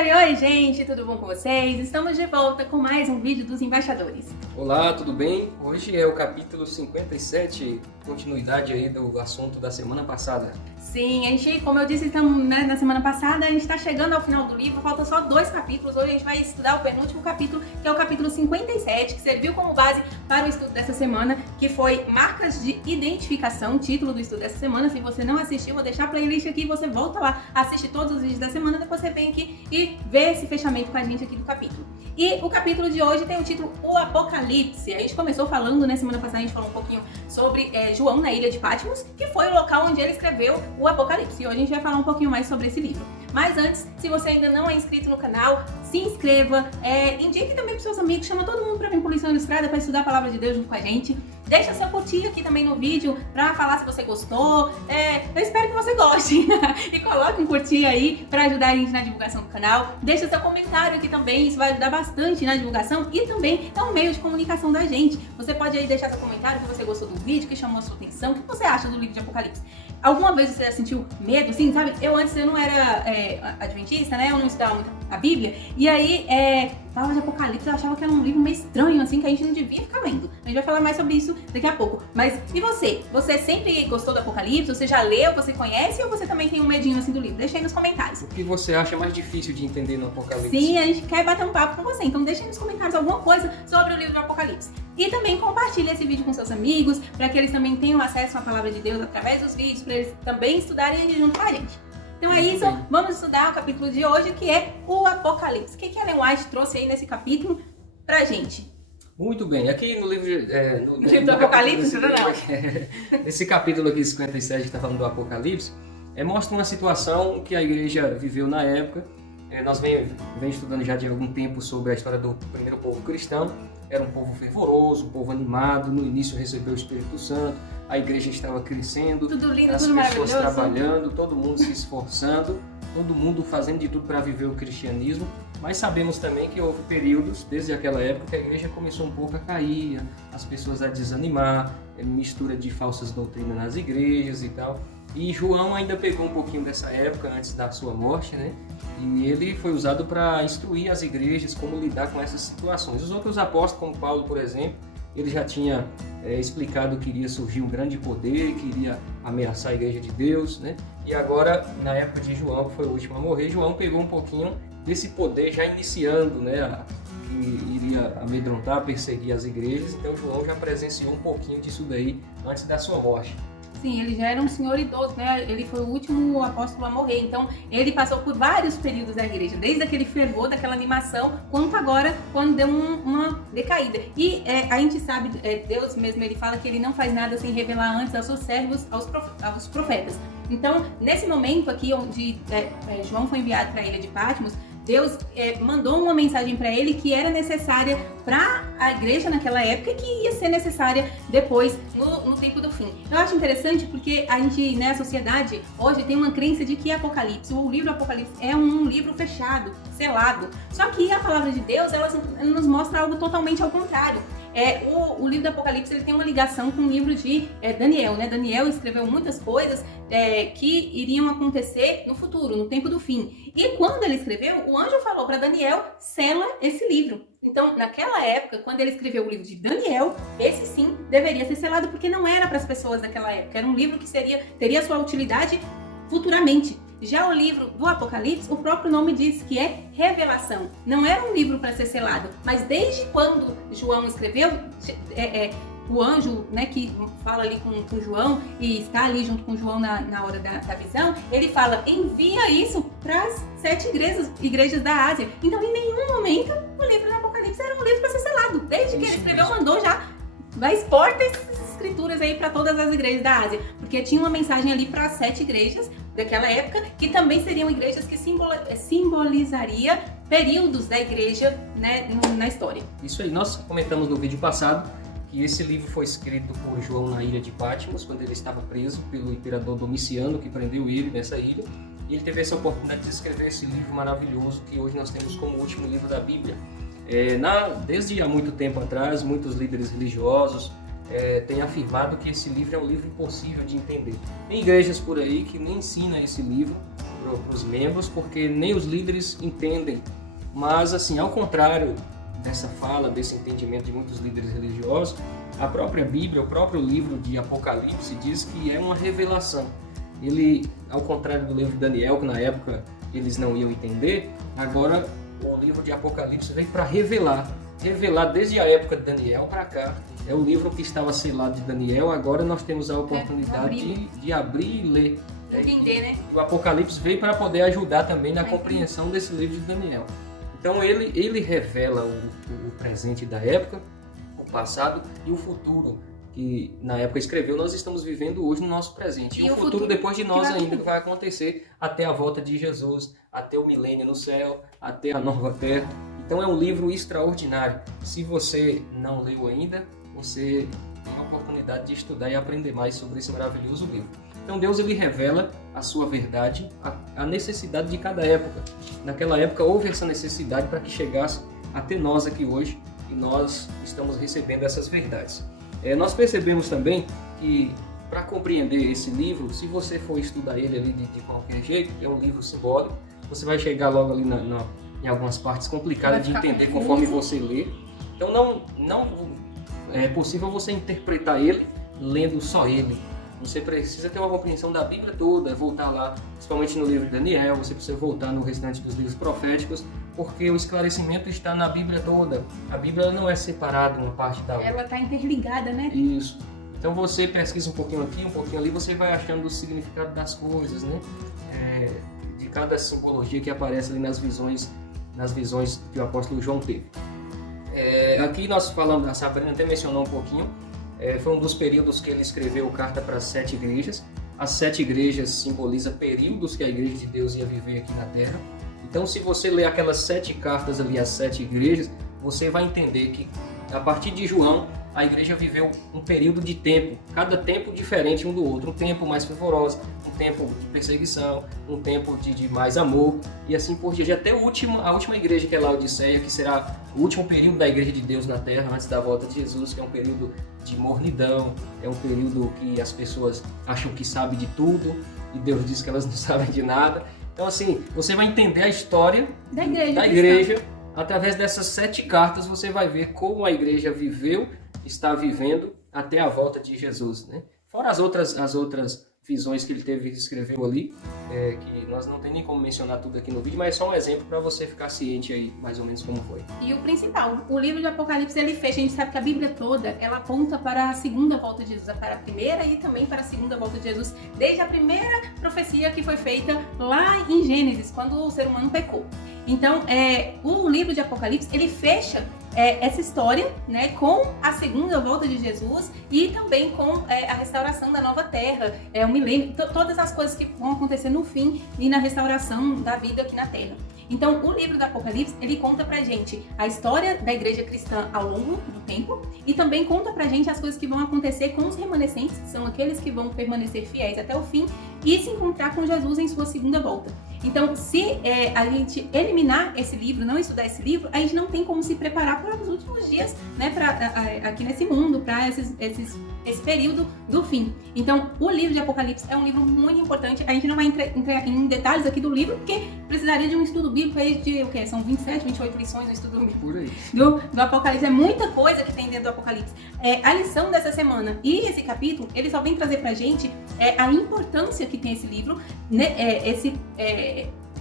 Oi, gente, tudo bom com vocês? Estamos de volta com mais um vídeo dos embaixadores. Olá, tudo bem? Hoje é o capítulo 57, continuidade aí do assunto da semana passada. Sim, a gente, como eu disse, estamos na semana passada, a gente está chegando ao final do livro, faltam só 2 capítulos. Hoje a gente vai estudar o penúltimo capítulo, que é o capítulo 57, que serviu como base para o estudo dessa semana, que foi Marcas de Identificação, título do estudo dessa semana. Se você não assistiu, vou deixar a playlist aqui, você volta lá, assiste todos os vídeos da semana, depois você vem aqui e vê esse fechamento com a gente aqui do capítulo. E o capítulo de hoje tem o título O Apocalipse. A gente começou falando, semana passada a gente falou um pouquinho sobre João na ilha de Patmos, que foi o local onde ele escreveu o Apocalipse. E hoje a gente vai falar um pouquinho mais sobre esse livro. Mas antes, se você ainda não é inscrito no canal, se inscreva, indique também para seus amigos, chama todo mundo para vir para Lição Ilustrada para estudar a Palavra de Deus junto com a gente. Deixa seu curtir aqui também no vídeo para falar se você gostou. Eu espero que você goste. E coloque um curtir aí para ajudar a gente na divulgação do canal. Deixa seu comentário aqui também, isso vai ajudar bastante na divulgação e também é um meio de comunicação da gente. Você pode aí deixar seu comentário que você gostou do vídeo, que chamou a sua atenção, o que você acha do livro de Apocalipse. Alguma vez você já sentiu medo, assim, sabe? Antes eu não era adventista, né? Eu não estudava muito a Bíblia. E aí, falava de Apocalipse, eu achava que era um livro meio estranho, assim, que a gente não devia ficar lendo. A gente vai falar mais sobre isso daqui a pouco. Mas, e você? Você sempre gostou do Apocalipse? Você já leu? Você conhece? Ou você também tem um medinho, assim, do livro? Deixa aí nos comentários. O que você acha mais difícil de entender no Apocalipse? Sim, a gente quer bater um papo com você. Então deixa aí nos comentários alguma coisa sobre o livro do Apocalipse. E também compartilhe esse vídeo com seus amigos, para que eles também tenham acesso à Palavra de Deus através dos vídeos, para eles também estudarem junto com a gente. Então é isso, vamos estudar o capítulo de hoje, que é o Apocalipse. O que a Ellen White trouxe aí nesse capítulo pra gente? Muito bem, aqui no livro... no livro do Apocalipse, nesse capítulo aqui, 57, que está falando do Apocalipse, mostra uma situação que a igreja viveu na época. Nós vem estudando já de algum tempo sobre a história do primeiro povo cristão. Era um povo fervoroso, um povo animado, no início recebeu o Espírito Santo, a igreja estava crescendo, tudo lindo, as tudo pessoas trabalhando, todo mundo se esforçando, todo mundo fazendo de tudo para viver o cristianismo, mas sabemos também que houve períodos, desde aquela época, que a igreja começou um pouco a cair, as pessoas a desanimar, mistura de falsas doutrinas nas igrejas e tal. E João ainda pegou um pouquinho dessa época, antes da sua morte, né? E ele foi usado para instruir as igrejas como lidar com essas situações. Os outros apóstolos, como Paulo, por exemplo, ele já tinha explicado que iria surgir um grande poder, que iria ameaçar a igreja de Deus, né? E agora, na época de João, que foi o último a morrer, João pegou um pouquinho desse poder já iniciando, né? Que iria amedrontar, perseguir as igrejas. Então João já presenciou um pouquinho disso daí antes da sua morte. Sim, ele já era um senhor idoso, né? Ele foi o último apóstolo a morrer. Então, ele passou por vários períodos da igreja, desde aquele fervor, daquela animação, quanto agora, quando deu uma decaída. E a gente sabe, Deus mesmo, ele fala que ele não faz nada sem revelar antes aos seus servos, aos profetas. Então, nesse momento aqui, onde João foi enviado para a ilha de Patmos, Deus mandou uma mensagem para ele que era necessária para a igreja naquela época e que ia ser necessária depois, no tempo do fim. Eu acho interessante porque a gente, a sociedade, hoje tem uma crença de que Apocalipse, o livro Apocalipse, é um livro fechado, selado. Só que a palavra de Deus, ela nos mostra algo totalmente ao contrário. O livro do Apocalipse ele tem uma ligação com o livro de Daniel, né? Daniel escreveu muitas coisas que iriam acontecer no futuro, no tempo do fim. E quando ele escreveu, o anjo falou para Daniel, sela esse livro. Então, naquela época, quando ele escreveu o livro de Daniel, esse sim deveria ser selado, porque não era para as pessoas daquela época. Era um livro que teria sua utilidade futuramente. Já o livro do Apocalipse, o próprio nome diz que é revelação. Não era um livro para ser selado, mas desde quando João escreveu, o anjo, que fala ali com João e está ali junto com João na hora da visão, ele fala, envia isso para as 7 igrejas da Ásia. Então, em nenhum momento, o livro do Apocalipse era um livro para ser selado. Desde que ele escreveu, mandou já, vai exporta essas escrituras aí para todas as igrejas da Ásia, porque tinha uma mensagem ali para as 7 igrejas daquela época, que também seriam igrejas que simbolizaria períodos da igreja, na história. Isso aí, nós comentamos no vídeo passado que esse livro foi escrito por João na ilha de Patmos, quando ele estava preso pelo imperador Domiciano, que prendeu ele nessa ilha, e ele teve essa oportunidade de escrever esse livro maravilhoso que hoje nós temos como o último livro da Bíblia. Desde há muito tempo atrás, muitos líderes religiosos têm afirmado que esse livro é um livro impossível de entender. Tem igrejas por aí que nem ensinam esse livro, para os membros, porque nem os líderes entendem. Mas, assim, ao contrário dessa fala, desse entendimento de muitos líderes religiosos, a própria Bíblia, o próprio livro de Apocalipse diz que é uma revelação. Ele, ao contrário do livro de Daniel, que na época eles não iam entender, agora o livro de Apocalipse veio para revelar desde a época de Daniel para cá. É o livro que estava selado de Daniel, agora nós temos a oportunidade de abrir e ler. Entender, né? O Apocalipse veio para poder ajudar também na compreensão desse livro de Daniel. Então ele revela o presente da época, o passado e o futuro, que na época escreveu, nós estamos vivendo hoje no nosso presente. E o futuro depois de nós ainda vai acontecer até a volta de Jesus, até o milênio no céu, até a nova terra. Então é um livro extraordinário. Se você não leu ainda, você tem a oportunidade de estudar e aprender mais sobre esse maravilhoso livro. Então Deus ele revela a sua verdade, a necessidade de cada época. Naquela época houve essa necessidade para que chegasse até nós aqui hoje e nós estamos recebendo essas verdades. Nós percebemos também que para compreender esse livro, se você for estudar ele ali de qualquer jeito, é um livro simbólico, você vai chegar logo ali em algumas partes complicadas de entender conforme você lê. Então não é possível você interpretar ele lendo só ele. Você precisa ter uma compreensão da Bíblia toda, voltar lá, principalmente no livro de Daniel, você precisa voltar no restante dos livros proféticos, porque o esclarecimento está na Bíblia toda. A Bíblia não é separada uma parte da outra. Ela está interligada, né? Isso. Então você pesquisa um pouquinho aqui, um pouquinho ali, você vai achando o significado das coisas, né? De cada simbologia que aparece ali nas visões que o apóstolo João teve. Aqui nós falamos, a Sabrina até mencionou um pouquinho, foi um dos períodos que ele escreveu carta para as 7 igrejas. As 7 igrejas simbolizam períodos que a igreja de Deus ia viver aqui na Terra. Então, se você ler aquelas 7 cartas ali, as 7 igrejas, você vai entender que, a partir de João, a igreja viveu um período de tempo, cada tempo diferente um do outro. Um tempo mais fervoroso, um tempo de perseguição, um tempo de mais amor, e assim por diante. Até a última igreja, que é Laodiceia, que será o último período da igreja de Deus na Terra, antes da volta de Jesus, que é um período de mornidão, é um período que as pessoas acham que sabem de tudo, e Deus diz que elas não sabem de nada. Então, assim, você vai entender a história da igreja. Através dessas 7 cartas, você vai ver como a igreja viveu, está vivendo até a volta de Jesus, né? Fora as outras visões que ele teve e escreveu ali, que nós não tem nem como mencionar tudo aqui no vídeo, mas é só um exemplo para você ficar ciente aí, mais ou menos como foi. E o principal, o livro de Apocalipse, ele fecha, a gente sabe que a Bíblia toda, ela aponta para a segunda volta de Jesus, para a primeira e também para a segunda volta de Jesus, desde a primeira profecia que foi feita lá em Gênesis, quando o ser humano pecou. Então, o livro de Apocalipse, ele fecha essa história, né, com a segunda volta de Jesus e também com a restauração da nova terra, o milênio, todas as coisas que vão acontecer no fim e na restauração da vida aqui na terra. Então, o livro do Apocalipse, ele conta pra gente a história da igreja cristã ao longo do tempo e também conta pra gente as coisas que vão acontecer com os remanescentes, que são aqueles que vão permanecer fiéis até o fim e se encontrar com Jesus em sua segunda volta. Então, se a gente eliminar esse livro, não estudar esse livro, a gente não tem como se preparar para os últimos dias, né, aqui nesse mundo, para esse período do fim. Então, o livro de Apocalipse é um livro muito importante. A gente não vai entrar em detalhes aqui do livro, porque precisaria de um estudo bíblico aí de, são 27, 28 lições no estudo bíblico. Por aí. Do Apocalipse. É muita coisa que tem dentro do Apocalipse. A lição dessa semana e esse capítulo, ele só vem trazer pra gente a importância que tem esse livro, né,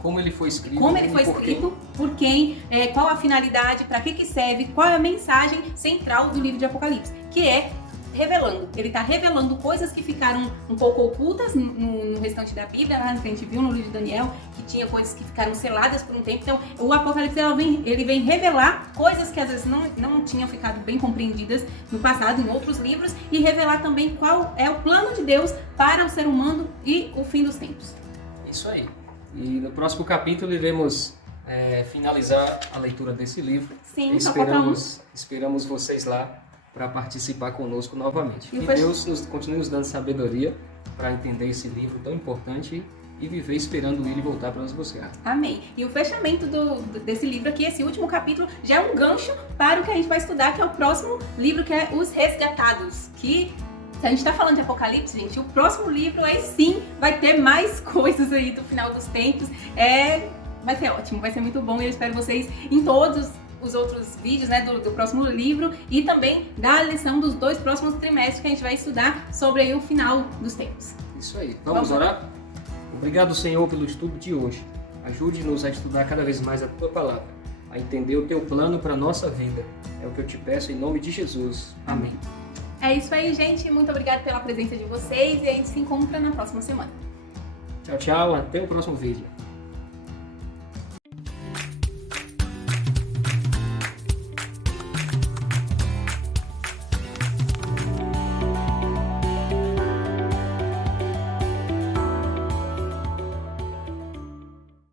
como ele foi escrito, por quem, qual a finalidade, para que serve, qual é a mensagem central do livro de Apocalipse, que é revelando. Ele está revelando coisas que ficaram um pouco ocultas no restante da Bíblia, lá que a gente viu no livro de Daniel, que tinha coisas que ficaram seladas por um tempo. Então, o Apocalipse ele vem revelar coisas que às vezes não tinham ficado bem compreendidas no passado, em outros livros, e revelar também qual é o plano de Deus para o ser humano e o fim dos tempos. Isso aí. E no próximo capítulo iremos finalizar a leitura desse livro. Sim, esperamos vocês lá para participar conosco novamente. Que Deus continue nos dando sabedoria para entender esse livro tão importante e viver esperando ele voltar para nos buscar. Amém. E o fechamento desse livro aqui, esse último capítulo, já é um gancho para o que a gente vai estudar, que é o próximo livro, que é Os Resgatados, que Se a gente tá falando de Apocalipse, gente, o próximo livro aí sim vai ter mais coisas aí do final dos tempos. Vai ser ótimo, vai ser muito bom e eu espero vocês em todos os outros vídeos, né, do próximo livro e também da lição dos 2 próximos trimestres que a gente vai estudar sobre aí o final dos tempos. Isso aí. Vamos orar? Obrigado, Senhor, pelo estudo de hoje. Ajude-nos a estudar cada vez mais a Tua Palavra, a entender o Teu plano para a nossa vida. É o que eu te peço em nome de Jesus. Amém. É isso aí, gente. Muito obrigada pela presença de vocês e a gente se encontra na próxima semana. Tchau, tchau. Até o próximo vídeo.